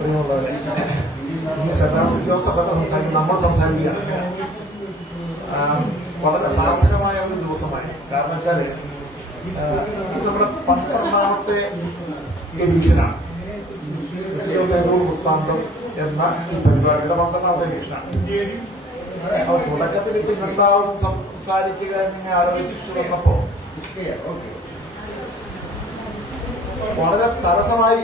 പ്രിയമുള്ളവരെ ഈ Sebastian Joseph ഒക്കെ സംസാരിക്കും നമ്മൾ സംസാരിക്കുകയാണ് വളരെ സാർത്ഥകമായ ഒരു ദിവസമായി. കാരണം വെച്ചാൽ ഇത് നമ്മുടെ പന്ത്രണ്ടാമത്തെ എഡിഷനാണ്. വൃത്താന്തം എന്ന ഈ പരിപാടിയുടെ പന്ത്രണ്ടാമത്തെ എഡിഷനാണ്. അപ്പൊ തുടക്കത്തിൽ ഇപ്പൊ എന്താവും സംസാരിക്കുക എന്നിങ്ങനെ ആലോചിച്ചു വന്നപ്പോ വളരെ സരസമായി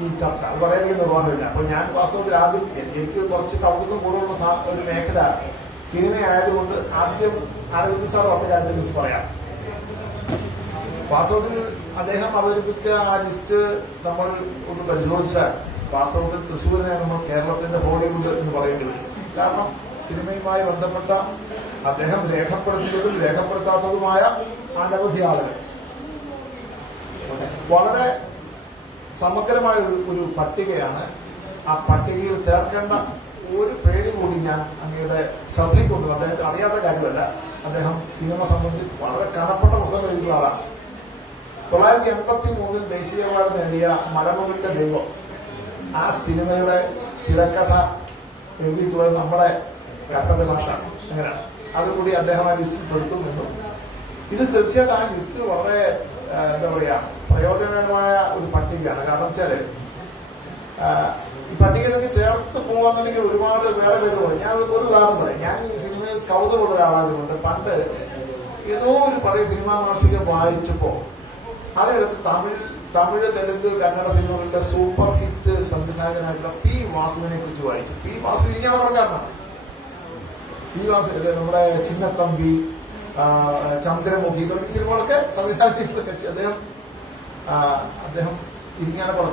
ഈ ചർച്ച. അത് പറയാൻ നിർവാഹമില്ല. അപ്പൊ ഞാൻ വാസ്തവത്തിൽ ആദ്യം എനിക്ക് കുറച്ച് കൗതുകം കൂടുതലുള്ള ഒരു മേഖല സിനിമ ആയതുകൊണ്ട് ആദ്യം അരവിന്ദ് സാർ പറഞ്ഞ കാര്യത്തെ കുറിച്ച് പറയാം. വാസ്തവത്തിൽ അദ്ദേഹം അവതരിപ്പിച്ച ആ ലിസ്റ്റ് നമ്മൾ ഒന്ന് പരിശോധിച്ചാൽ വാസ്തവത്തിൽ തൃശ്ശൂരിനെ നമ്മൾ കേരളത്തിന്റെ ഹോളിവുഡ് എന്ന് പറയേണ്ടി വരും. കാരണം സിനിമയുമായി ബന്ധപ്പെട്ട അദ്ദേഹം രേഖപ്പെടുത്തിയതും രേഖപ്പെടുത്താത്തതുമായ അനവധി ആളുകൾ. വളരെ സമഗ്രമായ ഒരു ഒരു പട്ടികയാണ്. ആ പട്ടികയിൽ ചേർക്കേണ്ട ഒരു പേര് കൂടി ഞാൻ അങ്ങയുടെ ശ്രദ്ധയിൽ കൊണ്ടു അദ്ദേഹത്തെ അറിയാത്ത കാര്യമല്ല. അദ്ദേഹം സിനിമ സംബന്ധിച്ച് വളരെ കനപ്പെട്ട പുസ്തകം എഴുതിയിട്ടുള്ള ആളാണ്. തൊള്ളായിരത്തി എൺപത്തി മൂന്നിൽ ദേശീയ അവാർഡ് നേടിയ മലമുകളിന്റെ ദൈവം. ആ സിനിമയുടെ തിരക്കഥ എഴുതിയിട്ടുള്ളത് നമ്മുടെ കർത്തവ്യ ഭാഷ അങ്ങനെയാണ്. അതുകൂടി അദ്ദേഹം ആ ലിസ്റ്റിൽ പെടുത്തുമെന്നും ഇത് തീർച്ചയായിട്ടും ആ ലിസ്റ്റ് വളരെ എന്താ പറയാ പ്രയോജനകരമായ ഒരു പട്ടികയാണ്. കാരണം വെച്ചാൽ ഈ നിങ്ങൾക്ക് ചേർത്ത് പോകാന്നുണ്ടെങ്കിൽ ഒരുപാട് വേറെ പേര് പറയും. ഞാൻ ഒരു ഉദാഹരണം പറയാം. ഞാൻ ഈ സിനിമയിൽ കൗതുകമുള്ള ഒരാളായതുകൊണ്ട് പണ്ട് ഏതോ ഒരു പഴയ സിനിമാ മാസിക വായിച്ചപ്പോ അതിനകത്ത് തമിഴ് തമിഴ് തെലുങ്ക് കന്നഡ സിനിമകളുടെ സൂപ്പർ ഹിറ്റ് സംവിധായകനായിട്ടുള്ള പി വാസുവിനെ കുറിച്ച് വായിച്ചു. പി വാസു ഇരിക്കാൻ പറഞ്ഞാണ് പി വാസു നമ്മുടെ ചിന്നത്തമ്പി ചന്ദ്രമുഖി തുടങ്ങിയ സിനിമകളൊക്കെ സംവിധാനം ചെയ്തിട്ടുണ്ട് അദ്ദേഹം അദ്ദേഹം ഇങ്ങനെ അപ്പൊ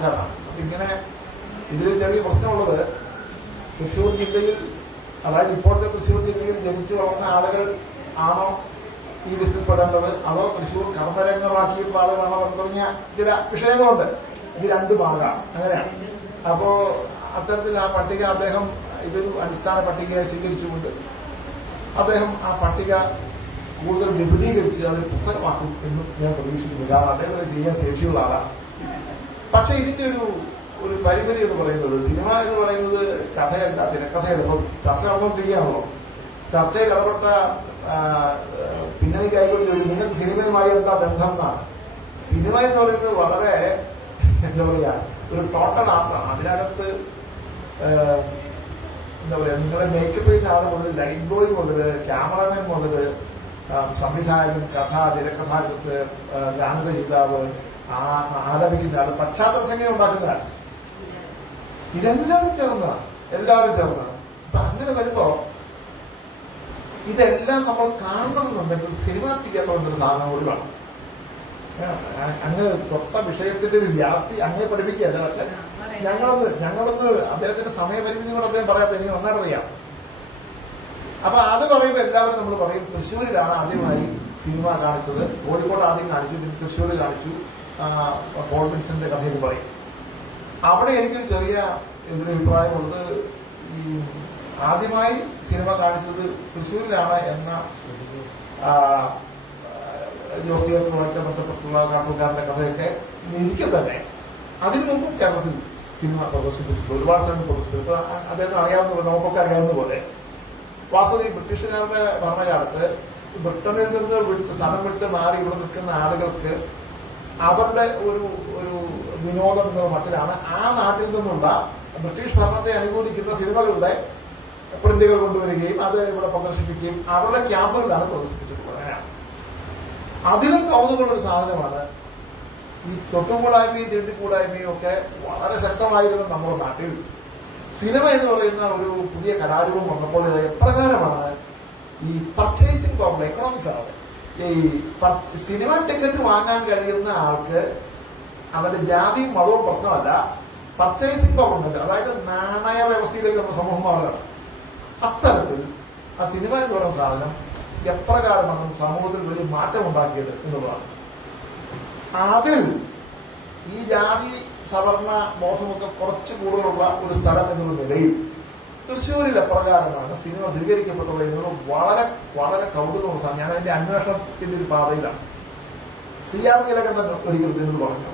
ഇങ്ങനെ ഇതിൽ ചെറിയ പ്രശ്നമുള്ളത് തൃശ്ശൂർ ജില്ലയിൽ അതായത് ഇപ്പോഴത്തെ തൃശ്ശൂർ ജില്ലയിൽ ജനിച്ചു വളർന്ന ആളുകൾ ആണോ ഈ ലിസ്റ്റിൽ പെടേണ്ടത്? അതോ തൃശ്ശൂർ കർമ്മരംഗമാക്കിയിട്ടുള്ള ആളുകളാണോ? എന്ന് തുടങ്ങിയ ചില വിഷയങ്ങളുണ്ട്. ഇത് രണ്ട് ഭാഗമാണ്. അങ്ങനെയാണ്. അപ്പോ അത്തരത്തിൽ ആ പട്ടിക അദ്ദേഹം ഇതൊരു അടിസ്ഥാന പട്ടികയായി സ്വീകരിച്ചുകൊണ്ട് അദ്ദേഹം ആ പട്ടിക കൂടുതൽ വിപുലീകരിച്ച് അത് പുസ്തകമാക്കും എന്ന് ഞാൻ പ്രതീക്ഷിക്കുന്നു. കാരണം അദ്ദേഹത്തിന് ചെയ്യാൻ ശേഷിയുള്ള ആളാണ് പക്ഷെ ഇതിന്റെ ഒരു ഒരു പരിമിതി എന്ന് പറയുന്നത് സിനിമ എന്ന് പറയുന്നത് കഥയല്ല തിരക്കഥയല്ല. ഇപ്പൊ ചർച്ച നടന്നുകൊണ്ടിരിക്കുകയാണല്ലോ. ചർച്ചയിൽ ആ, പിന്നണി കൈകൊണ്ട് ചോദിച്ചു നിങ്ങൾക്ക് സിനിമയുമായി എന്താ ബന്ധം എന്നാണ് സിനിമ എന്ന് പറയുന്നത് വളരെ എന്താ പറയാ ഒരു ടോട്ടൽ ആർട്ടാണ് അതിനകത്ത് എന്താ പറയാ നിങ്ങളെ മേക്കപ്പ് ചെയ്യുന്ന ആൾ മുതൽ ലൈറ്റ് ബോയ് മുതൽ ക്യാമറമാൻ മുതൽ സംവിധായകൻ കഥ തിരക്കഥാകൃത്ത് ആ ആലപിക്കുന്ന ആൾ പശ്ചാത്തല സംഗീതം ഉണ്ടാക്കുന്ന ആൾ ഇതെല്ലാം ചേർന്നതാണ്. എല്ലാവരും ചേർന്നതാണ്. അപ്പൊ അങ്ങനെ വരുമ്പോ ഇതെല്ലാം നമ്മൾ കാണണമെന്നുണ്ടെങ്കിൽ സിനിമ തിയേറ്റർ എന്നൊരു സാധനം ഒഴിവാണ് അങ്ങനെ അങ്ങ് തൊട്ട വിഷയത്തിന്റെ ഒരു വ്യാപ്തി അങ്ങനെ പഠിപ്പിക്കുകയല്ല. പക്ഷെ ഞങ്ങളൊന്ന് ഞങ്ങളൊന്ന് അദ്ദേഹത്തിന്റെ സമയപരിമിതി കൊണ്ട് അദ്ദേഹം പറയാത്ത എനിക്ക് നന്നായിട്ടറിയാം. അപ്പൊ അത് പറയുമ്പോൾ എല്ലാവരും നമ്മൾ പറയും തൃശ്ശൂരിലാണ് ആദ്യമായി സിനിമ കാണിച്ചത്. കോഴിക്കോട് ആദ്യം കാണിച്ചു പിന്നെ തൃശ്ശൂർ കാണിച്ചു. പോൾ വിൻസന്റെ കഥയിൽ പറയും. അവിടെ എനിക്കൊരു ചെറിയ എതിരഭിപ്രായമുണ്ട് ഈ ആദ്യമായി സിനിമ കാണിച്ചത് തൃശ്ശൂരിലാണ് എന്ന ആ, ജോസ് തിയേറ്ററുമായിട്ട് ബന്ധപ്പെട്ടുള്ള കാട്ടുകാരന്റെ കഥയൊക്കെ എനിക്ക് തന്നെ. അതിനു മുമ്പ് കേരളത്തിൽ സിനിമ പ്രദർശിപ്പിച്ചിട്ടുണ്ട്. ഒരുപാട് സ്ഥലങ്ങൾ പ്രദർശിപ്പിച്ചു അദ്ദേഹം അറിയാവുന്ന നോക്കൊക്കെ അറിയാവുന്ന പോലെ വാസ്തവത്തിൽ ബ്രിട്ടീഷുകാരുടെ ഭരണകാലത്ത് ബ്രിട്ടനിൽ നിന്ന് സ്ഥലം വിട്ട് മാറി ഇവിടെ നിൽക്കുന്ന ആളുകൾക്ക് അവരുടെ ഒരു ഒരു വിനോദം എന്ന മട്ടിലാണ് ആ നാട്ടിൽ നിന്നുള്ള ബ്രിട്ടീഷ് ഭരണത്തെ അനുകൂലിക്കുന്ന സിനിമകളുടെ പ്രിന്റുകൾ കൊണ്ടുവരികയും അത് ഇവിടെ പ്രദർശിപ്പിക്കുകയും അവരുടെ ക്യാമ്പുകളിലാണ് പ്രദർശിപ്പിച്ചിട്ടുള്ളത്. അതിലും കൗതുകമുള്ള ഒരു സാധനമാണ് ഈ തൊട്ടുകൂടായ്മയും തീണ്ടിക്കൂടായ്മയും ഒക്കെ വളരെ ശക്തമായിരുന്നു നമ്മുടെ നാട്ടിൽ. സിനിമ എന്ന് പറയുന്ന ഒരു പുതിയ കലാരൂപം വന്നപ്പോൾ എപ്രകാരമാണ് ഈ പർച്ചേസിംഗ് പവർ എക്കണോമിക്സ് ആണ്. ഈ സിനിമ ടിക്കറ്റ് വാങ്ങാൻ കഴിയുന്ന ആൾക്ക് അവരുടെ ജാതിയും മതവും പ്രശ്നമല്ല. പർച്ചേസിംഗ് പവർ ഉണ്ട് അതായത് നാണയ വ്യവസ്ഥയിലേക്ക് നമ്മുടെ സമൂഹം മാറുകയാണ്. അത്തരത്തിൽ ആ സിനിമ എന്ന് പറയുന്ന സാധനം എപ്രകാരമാണ് സമൂഹത്തിൽ വലിയ മാറ്റം ഉണ്ടാക്കിയത് എന്നുള്ളതാണ്. അതിൽ ഈ ജാതി സവർണ മോശമൊക്കെ കുറച്ച് കൂടുതലുള്ള ഒരു സ്ഥലം എന്നുള്ള നിലയിൽ തൃശ്ശൂരിൽ എപ്രകാരമാണ് സിനിമ സ്വീകരിക്കപ്പെട്ടത് എന്നത് വളരെ വളരെ കൗതുകമുള്ള സാധനം ഞാൻ അതിന്റെ അന്വേഷണത്തിന്റെ ഒരു പാതയിലാണ്. സി ആർ നീലകണ്ഠൻ ഒരിക്കൽ ഇതിനോട് പറഞ്ഞു.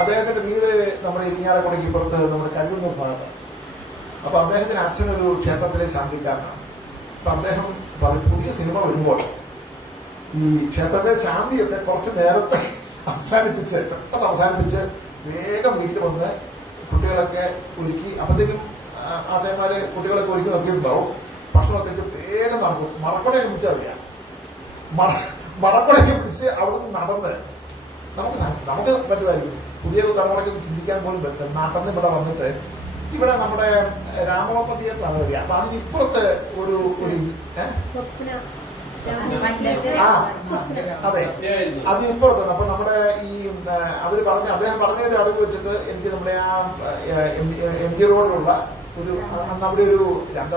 അദ്ദേഹത്തിന്റെ വീട് നമ്മുടെ ഇരിങ്ങാലക്കുടയ്ക്ക് ഇപ്പുറത്ത് നമ്മുടെ കരുവന്നൂർ ഭാഗത്ത്. അപ്പൊ അദ്ദേഹത്തിന് ഒരു ക്ഷേത്രത്തിലെ ശാന്തിക്കാരനാണ്. അപ്പൊ അദ്ദേഹം പുതിയ സിനിമ വരുമ്പോൾ ഈ ക്ഷേത്രത്തിലെ ശാന്തിയൊക്കെ കുറച്ച് നേരത്തെ അവസാനിപ്പിച്ച് പെട്ടെന്ന് അവസാനിപ്പിച്ച് വേഗം വീട്ടിൽ വന്ന് കുട്ടികളൊക്കെ ഒരുക്കി അപ്പത്തേക്കും അതേമാരെ കുട്ടികളൊക്കെ ഒരുക്കി നിർത്തിയിട്ടുണ്ടാവും. ഭക്ഷണമൊക്കെ വെച്ച് വേഗം നടക്കും. മറക്കുടയൊക്കെ പിടിച്ച് അറിയാം. മറ മറക്കുടയൊക്കെ പിടിച്ച് അവിടെ നിന്ന് നടന്ന് നമുക്ക് നമുക്ക് പറ്റുമായിരിക്കും. പുതിയ തലമുറയ്ക്ക് ചിന്തിക്കാൻ പോലും പറ്റില്ല. നടന്ന് ഇവിടെ വന്നിട്ട് ഇവിടെ നമ്മുടെ രാമോപ്പ തിയേറ്ററാണ് വരിക അപ്പൊ അതിന് ഇപ്പുറത്ത് ഒരു ഒരു ഏഹ് സ്വപ്ന. ആ, അതെ. അത് ഇപ്പുറത്താണ് അപ്പൊ നമ്മുടെ ഈ അവർ പറഞ്ഞ അദ്ദേഹം പറഞ്ഞതിന്റെ അറിവ് വെച്ചിട്ട് എനിക്ക് നമ്മുടെ ആ എം ജി റോഡിലുള്ള ഒരു അന്ന് അവിടെ ഒരു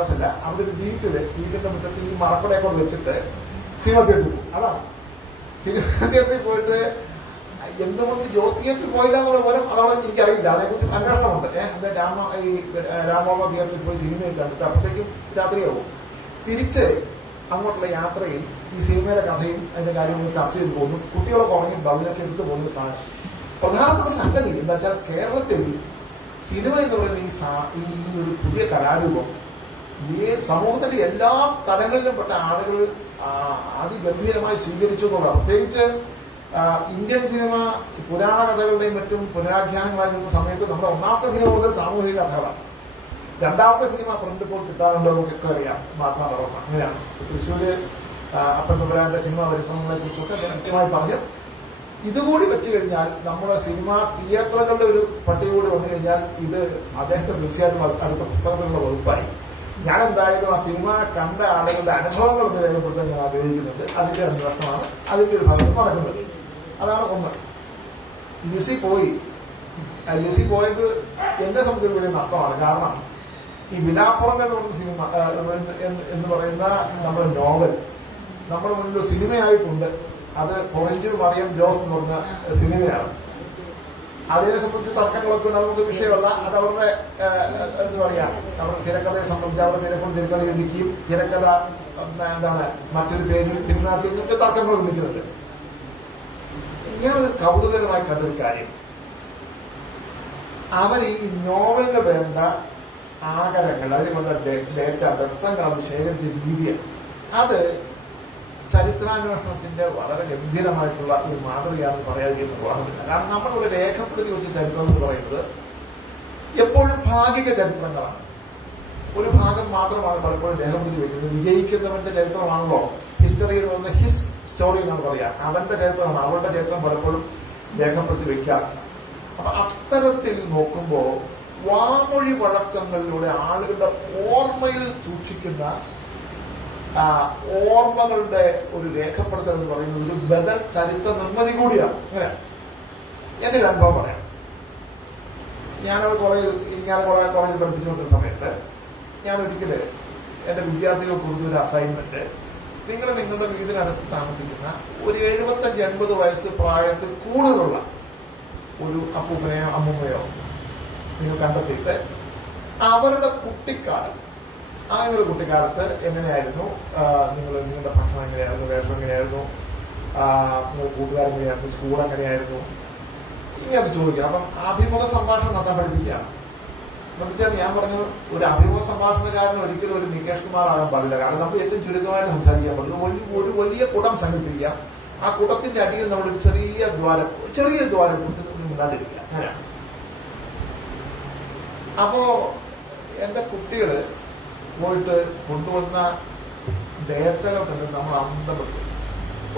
അല്ല അവിടെ ഒരു വീട്ടിൽ വീടിന്റെ മുറ്റത്ത് ഈ മറക്കുടയൊക്കെ വെച്ചിട്ട് സിനിമ തിയേറ്ററിൽ അതാണ് സിനിമ തിയേറ്ററിൽ പോയിട്ട് എന്തുകൊണ്ട് ജോസ് തിയേറ്ററിൽ പോയില്ല എന്നുള്ള പോലെ അതാണ് എനിക്കറിയില്ല. അതിനെക്കുറിച്ച് അന്വേഷണമുണ്ട്. ഏഹ് അത് രാമ ഈ രാമോമ തിയേറ്ററിൽ പോയി സിനിമയൊക്കെ കണ്ടിട്ട് അപ്പോഴത്തേക്കും രാത്രിയാവും. തിരിച്ച് അങ്ങോട്ടുള്ള യാത്രയിൽ ഈ സിനിമയുടെ കഥയും അതിന്റെ കാര്യങ്ങളും ചർച്ച ചെയ്ത് പോകുന്നു. കുട്ടികളൊക്കെ ഉറങ്ങിയിട്ട് ബൗലൊക്കെ എടുത്തു പോകുന്ന സാധനം. പ്രധാനപ്പെട്ട സംഗതി എന്താ വെച്ചാൽ കേരളത്തിൽ സിനിമ എന്ന് പറയുന്ന ഈ ഈ ഒരു പുതിയ കലാരൂപം ഈ സമൂഹത്തിന്റെ എല്ലാ തലങ്ങളിലും പെട്ട ആളുകൾ അതിഗംഭീരമായി സ്വീകരിച്ചു എന്നുള്ളതാണ്. പ്രത്യേകിച്ച് ഇന്ത്യൻ സിനിമ പുരാണ കഥകളുടെയും മറ്റും പുനരാഖ്യാനങ്ങളായിരുന്ന സമയത്ത് നമ്മുടെ ഒന്നാമത്തെ സിനിമ മുതൽ സാമൂഹിക കഥകളാണ്. രണ്ടാമത്തെ സിനിമ പ്രിന്റ് ഇപ്പോൾ കിട്ടാറുണ്ടോ നമുക്കൊക്കെ അറിയാം. മഹാത്മാ പറവ അങ്ങനെയാണ്. തൃശ്ശൂര് അപ്പം തുമ്പരാന്റെ സിനിമ പരിശ്രമങ്ങളെ കുറിച്ചൊക്കെ കൃത്യമായി പറഞ്ഞു. ഇതുകൂടി വെച്ച് കഴിഞ്ഞാൽ നമ്മുടെ സിനിമ തിയേറ്ററുകളുടെ ഒരു പട്ടിക കൂടി വന്നു കഴിഞ്ഞാൽ ഇത് അദ്ദേഹത്തെ തീർച്ചയായിട്ടും അടുത്ത പുസ്തകത്തിലുള്ള വകുപ്പായി. ഞാൻ എന്തായാലും ആ സിനിമ കണ്ട ആളുകളുടെ അനുഭവങ്ങൾ ഒന്ന് രേഖപ്പെടുത്താൻ ഞാൻ ആഗ്രഹിക്കുന്നുണ്ട്. അതിന്റെ അന്വേഷണമാണ് അതിന്റെ ഒരു ഭാഗത്ത് നടക്കുന്നത്. അതാണ് ഒന്ന്. ലിസി പോയി. ലിസി പോയത് എന്നെ സംബന്ധിച്ച് കൂടി നഷ്ടമാണ് കാരണം ഈ വിലാപ്പുറം എന്ന് പറയുന്ന സിനിമ എന്ന് പറയുന്ന നമ്മുടെ നോവൽ. നമ്മുടെ മുന്നിൽ സിനിമയായിട്ടുണ്ട്. അത് പൊറഞ്ചു മറിയം ജോസ് എന്ന് പറഞ്ഞ സിനിമയാണ്. അതിനെ സംബന്ധിച്ച് തർക്കങ്ങളൊക്കെ. നമുക്ക് വിഷയമല്ല. അത് അവരുടെ എന്താ പറയാ അവരുടെ തിരക്കഥയെ സംബന്ധിച്ച് അവരുടെ തിരക്കും തിരക്കഥ ഇടിക്കുകയും തിരക്കഥ എന്താണ് മറ്റൊരു പേരിൽ സിനിമയ്ക്ക് തർക്കങ്ങൾ നിൽക്കുന്നുണ്ട് ഞാനത് കൗതുകരമായി കണ്ടൊരു കാര്യം. അവർ ഈ നോവലിന് വേണ്ട ആകരങ്ങൾ അതിന് വേണ്ട ഡേ- ഡേറ്റ അത് ശേഖരിച്ച രീതിയാണ്. അത് ചരിത്രാന്വേഷണത്തിന്റെ വളരെ ഗംഭീരമായിട്ടുള്ള ഒരു മാതൃകയാണെന്ന് പറയാതിരിക്കുന്ന പ്രവാഹമില്ല കാരണം നമ്മളിവിടെ രേഖപ്പെടുത്തി വെച്ച ചരിത്രം എന്ന് പറയുന്നത് എപ്പോഴും ഭാഗിക ചരിത്രങ്ങളാണ്. ഒരു ഭാഗം മാത്രമാണ് പലപ്പോഴും രേഖപ്പെടുത്തി വെക്കുന്നത്. വിജയിക്കുന്നവന്റെ ചരിത്രമാണല്ലോ ഹിസ്റ്ററിയിൽ വന്ന ഹിസ് സ്റ്റോറി എന്നാണ് പറയാ അവന്റെ ചരിത്രമാണ്. അവളുടെ ചരിത്രം പലപ്പോഴും രേഖപ്പെടുത്തി വെക്കാറുണ്ട്. അപ്പൊ അത്തരത്തിൽ നോക്കുമ്പോ വാമൊഴി വഴക്കങ്ങളിലൂടെ ആളുകളുടെ ഓർമ്മയിൽ സൂക്ഷിക്കുന്ന ഓർമ്മകളുടെ ഒരു രേഖപ്പെടുത്തൽ എന്ന് പറയുന്നത് ഒരു ബദൽ ചരിത്ര നിർമ്മതി കൂടിയാണ്. അങ്ങനെ എന്റെ ഒരു അനുഭവം പറയാം. ഞാനത് കുറെ ഞാൻ കുറെ കോളേജിൽ പഠിപ്പിച്ചുകൊണ്ടിരുന്ന സമയത്ത് ഞാൻ ഒരിക്കൽ എന്റെ വിദ്യാർത്ഥികൾക്ക് കൊടുത്ത ഒരു അസൈൻമെന്റ് നിങ്ങൾ നിങ്ങളുടെ വീടിനകത്ത് താമസിക്കുന്ന ഒരു എഴുപത്തഞ്ച് എൺപത് വയസ്സ് പ്രായത്തിൽ കൂടുതലുള്ള ഒരു അപ്പൂപ്പനെയോ അമ്മൂമ്മയോ നിങ്ങൾ കണ്ടെത്തിയിട്ട് അവരുടെ കുട്ടിക്കാലം. ആ ഒരു കുട്ടിക്കാലത്ത് എങ്ങനെയായിരുന്നു? നിങ്ങൾ നിങ്ങളുടെ ഭക്ഷണം എങ്ങനെയായിരുന്നു? വേഷം എങ്ങനെയായിരുന്നു? നിങ്ങൾ കൂട്ടുകാരെങ്ങനെയായിരുന്നു സ്കൂൾ എങ്ങനെയായിരുന്നു? ഇങ്ങനെ ചോദിക്കാം അപ്പം അഭിമുഖ സംഭാഷണം നന്നാ പഠിപ്പിക്കുകയാണ് എന്നുവെച്ചാൽ ഞാൻ പറഞ്ഞു ഒരു അഭിമുഖ സംഭാഷണക്കാരൻ ഒരിക്കലും ഒരു നികേഷ് കുമാർ ആകാൻ പാടില്ല. കാരണം നമ്മൾ ഏറ്റവും ചുരുക്കമായിട്ട് സംസാരിക്കാൻ പാടില്ല ഒരു വലിയ കുടം സംഘടിപ്പിക്കുക. ആ കുടത്തിന്റെ അടിയിൽ നമ്മൾ ഒരു ചെറിയ ദ്വാരം ചെറിയ ദ്വാരം കൊടുത്ത് മുന്നാണ്ടിരിക്കുക അങ്ങനെയാണ്. അപ്പോ എന്റെ കുട്ടികൾ പോയിട്ട് കൊണ്ടുവന്ന ഡേറ്റകൾ കണ്ട് നമ്മൾ അന്തപ്പെട്ടു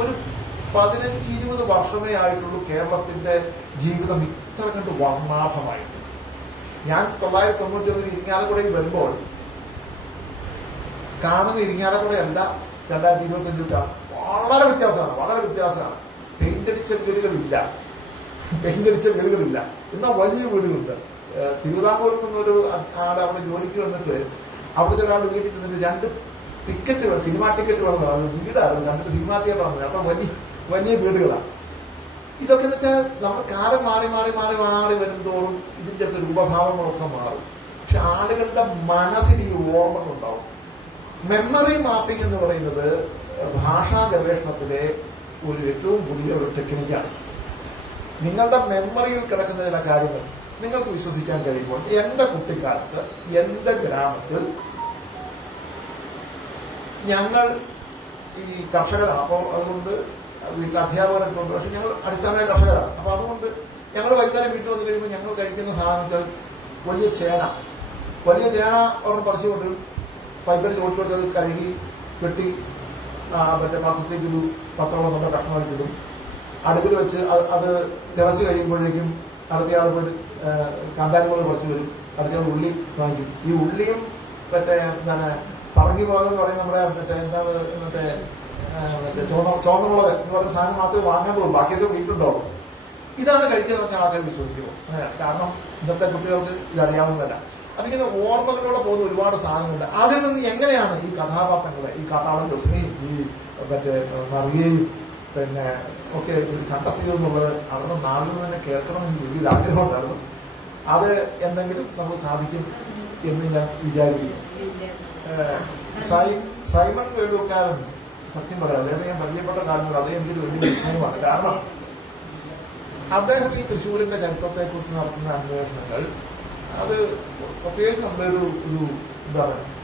ഒരു പതിനഞ്ച് ഇരുപത് വർഷമേ ആയിട്ടുള്ളൂ കേരളത്തിന്റെ ജീവിതം ഇത്ര കണ്ട് വർണാഭമായിട്ട്. ഞാൻ തൊള്ളായിരത്തി തൊണ്ണൂറ്റി ഒന്നിൽ ഇരിങ്ങാലക്കുടയിൽ വരുമ്പോൾ കാണുന്ന ഇരിങ്ങാലക്കുടയല്ല രണ്ടായിരത്തി ഇരുപത്തി അഞ്ചിലാണ് വളരെ വ്യത്യാസമാണ് വളരെ വ്യത്യാസമാണ്. പെയിന്റ് അടിച്ച വീടുകളില്ല. പെയിന്റ് അടിച്ച വീടുകളില്ല. എന്നാൽ വലിയ വീടുകളുണ്ട്. തിരുവിതാംകൂറിൽ നിന്നൊരു ആൾ അവിടെ ജോലിക്ക് വന്നിട്ട് അവിടുത്തെ ഒരാൾ വീട്ടിൽ നിന്നിട്ട് രണ്ട് ടിക്കറ്റ് സിനിമാ ടിക്കറ്റ് വേണം അത് വീടാണ് രണ്ട് സിനിമാ വന്നത് അപ്പൊ വലിയ വലിയ വീടുകളാണ്. ഇതൊക്കെ എന്ന് വെച്ചാൽ നമ്മൾ കാലം മാറി മാറി മാറി മാറി വരുന്തോറും ഇതിന്റെ ഒക്കെ രൂപഭാവങ്ങളൊക്കെ മാറും. പക്ഷെ ആളുകളുടെ മനസ്സിന് ഈ ഓർമ്മകൾ ഉണ്ടാവും. മെമ്മറി മാപ്പിംഗ് എന്ന് പറയുന്നത് ഭാഷാ ഗവേഷണത്തിലെ ഒരു ഏറ്റവും പുതിയ ഒരു ടെക്നിക്കാണ് നിങ്ങളുടെ മെമ്മറിയിൽ കിടക്കുന്ന ചില കാര്യങ്ങൾ നിങ്ങൾക്ക് വിശ്വസിക്കാൻ കഴിയുമ്പോൾ എന്റെ കുട്ടിക്കാലത്ത് എന്റെ ഗ്രാമത്തിൽ ഞങ്ങൾ ഈ കർഷകരാണ്. അപ്പോൾ അതുകൊണ്ട് വീട്ടിൽ അധ്യാപകരൊക്കെ ഉണ്ട് പക്ഷെ ഞങ്ങൾ അടിസ്ഥാന കർഷകരാണ്. അപ്പോൾ അതുകൊണ്ട് ഞങ്ങൾ വൈകുന്നേരം വീട്ടിൽ വന്നു കഴിയുമ്പോൾ ഞങ്ങൾ കഴിക്കുന്ന സാധനം വെച്ചാൽ വലിയ ചേന. വലിയ ചേന ഒരെണ്ണം പറിച്ചുകൊണ്ട് പൈപ്പിൽ ചോട്ടി കൊടുത്തത് കഴുകി കെട്ടി മറ്റേ പാത്രത്തേക്ക് ഒരു നമ്മുടെ കഷ്ണം എടുത്തിടും അടുപ്പിൽ വെച്ച് അത് തിളച്ച് കഴിയുമ്പോഴേക്കും അടുത്തയാൾ പോയിട്ട് കാന്താരിമുളക് കുറച്ച് വരും. അടുത്തയാൾ ഉള്ളി വാങ്ങിക്കും. ഈ ഉള്ളിയും മറ്റേ എന്താണ് പറങ്കി മുളക് എന്ന് പറയുന്നത് നമ്മുടെ മറ്റേ എന്താണ് മറ്റേ മറ്റേ ചുവന്ന ചോന്നമുളക് എന്ന് പറയുന്ന സാധനം മാത്രമേ വാങ്ങാനുള്ളൂ ബാക്കിയൊക്കെ വീട്ടിലുണ്ടാവും ഇതാണ് കഴിക്കുന്നത് പറഞ്ഞാൽ ആൾക്കാർ വിശ്വസിക്കുമോ. കാരണം ഇന്നത്തെ കുട്ടികൾക്ക് ഇതറിയാവുന്നതല്ല അപ്പൊ ഇങ്ങനെ ഓർമ്മകളിലൂടെ പോകുന്ന ഒരുപാട് സാധനങ്ങളുണ്ട്. അതിൽ നിന്ന് എങ്ങനെയാണ് ഈ കഥാപാത്രങ്ങളെ ഈ കാട്ടാളൻ ജോസിനെയും ഈ മറ്റേ മറിയയും പിന്നെ ഒക്കെ ഒരു കണ്ടെത്തിയതെന്നുള്ളത് അവരുടെ നാളിൽ നിന്ന് തന്നെ കേൾക്കണമെന്ന് വലിയ ആഗ്രഹം ഉണ്ടായിരുന്നു. അത് എന്തെങ്കിലും നമുക്ക് സാധിക്കും എന്ന് ഞാൻ വിചാരിക്കുന്നു. സൈ- സൈമൺ വേലൂക്കാരൻ സത്യം പറയാം. അദ്ദേഹം ഞാൻ പരിചയപ്പെട്ട കാലങ്ങൾ അദ്ദേഹം എനിക്ക് വലിയ വിസ്മയമാണ് കാരണം അദ്ദേഹം ഈ തൃശ്ശൂരിന്റെ ചരിത്രത്തെ കുറിച്ച് നടത്തുന്ന അന്വേഷണങ്ങൾ അത് പ്രത്യേകിച്ച് നമ്മളൊരു ഒരു എന്താണ് ആ,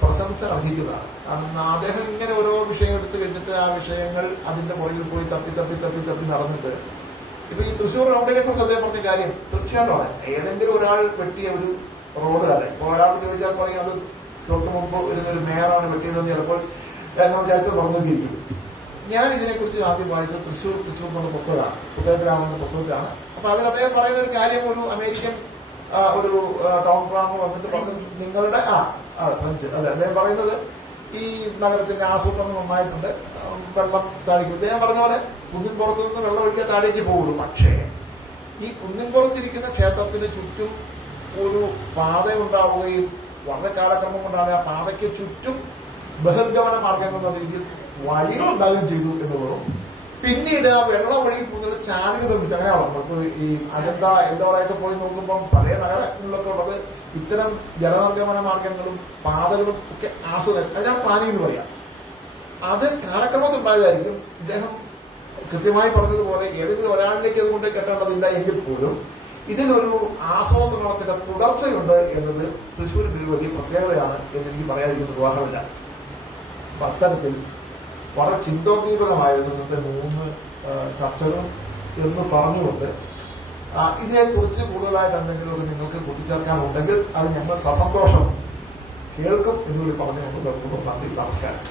പ്രശംസ അർഹിക്കുന്നതാണ്. കാരണം അദ്ദേഹം ഇങ്ങനെ ഓരോ വിഷയം എടുത്ത് കഴിഞ്ഞിട്ട് ആ വിഷയങ്ങൾ അതിന്റെ പുറകിൽ പോയി തപ്പി തപ്പി തപ്പി തപ്പി നടന്നിട്ട് ഇപ്പൊ ഈ തൃശ്ശൂർ റൗണ്ടിനെ കുറിച്ച് അദ്ദേഹം പറഞ്ഞ കാര്യം തീർച്ചയായിട്ടും ഏതെങ്കിലും ഒരാൾ വെട്ടിയ ഒരു റോഡ് അല്ല? ഇപ്പൊ ഒരാൾ ചോദിച്ചാൽ പറയും അത് തൊട്ട് മുമ്പ് വരുന്നൊരു മേയറാണ് വെട്ടിയതെന്ന് ചിലപ്പോൾ ചേർത്ത് പറഞ്ഞിരിക്കും. ഞാൻ ഇതിനെക്കുറിച്ച് ആദ്യം വായിച്ചത് തൃശ്ശൂർ തൃശ്ശൂർ എന്ന പുസ്തകമാണ്. പുത്തഗ്രാമം എന്ന പുസ്തകത്തിലാണ്. അപ്പൊ അതിൽ അദ്ദേഹം പറയുന്ന ഒരു കാര്യം ഒരു അമേരിക്കൻ ഒരു ടൗൺ പ്ലാൻ വന്നിട്ട് പറഞ്ഞു നിങ്ങളുടെ ആ ആ, ഫ്രഞ്ച് അതെ അദ്ദേഹം പറയുന്നത് ഈ നഗരത്തിന്റെ ആസൂത്രണം നന്നായിട്ടുണ്ട്. വെള്ളം താഴേക്ക്. ഞാൻ പറഞ്ഞ പോലെ കുന്നിൻ പുറത്തു നിന്ന് വെള്ളം ഒഴിക്കാൻ താഴേക്ക് പോകുള്ളൂ. പക്ഷേ ഈ കുന്നിൻ പുറത്തിരിക്കുന്ന ക്ഷേത്രത്തിന് ചുറ്റും ഒരു പാത ഉണ്ടാവുകയും വളരെ കാലക്രമം കൊണ്ടാണ് ആ പാതയ്ക്ക് ചുറ്റും ബഹിർഗമന മാർഗങ്ങൾ എന്ന രീതിയിൽ വഴികൾ ഉണ്ടാവുകയും ചെയ്തു എന്നുള്ളതും പിന്നീട് ആ വെള്ള വഴി പോകുന്ന ചാനൽ നിർമ്മിച്ചു. അങ്ങനെയാണോ നമുക്ക് ഈ അനന്ത എന്തോറായിട്ട് പോയി നോക്കുമ്പോൾ പഴയ നഗരങ്ങളിലൊക്കെ ഉള്ളത് ഇത്തരം ജലനിർഗമന മാർഗങ്ങളും പാതകളും ഒക്കെ ആസ്വദം അതിനാ പ്ലാനിംഗ് എന്ന് പറയാം. അത് കാലക്രമത്തിൽ ഉണ്ടായതായിരിക്കും. ഇദ്ദേഹം കൃത്യമായി പറഞ്ഞതുപോലെ ഏതെങ്കിലും ഒരാളിലേക്ക് അതുകൊണ്ട് കെട്ടേണ്ടതില്ല എങ്കിൽ പോലും ഇതിലൊരു ആസൂത്രണത്തിന്റെ തുടർച്ചയുണ്ട് എന്നത് തൃശ്ശൂരിന്റെ ഒരു വലിയ പ്രത്യേകതയാണ് എന്ന് എനിക്ക് പറയാതിരിക്കുന്ന അപ്പൊ അത്തരത്തിൽ വളരെ ചിന്തോദ്ദീപകമായിരുന്നു ഇന്നത്തെ മൂന്ന് ചർച്ചകൾ എന്ന് പറഞ്ഞുകൊണ്ട്. ഇതിനെക്കുറിച്ച് കൂടുതലായിട്ട് എന്തെങ്കിലും നിങ്ങൾക്ക് കൂട്ടിച്ചേർക്കാനുണ്ടെങ്കിൽ അത് ഞങ്ങൾ സസന്തോഷം കേൾക്കും എന്നുകൂടി പറഞ്ഞുകൊണ്ട് നിർത്തുന്നു. നന്ദി നമസ്കാരം.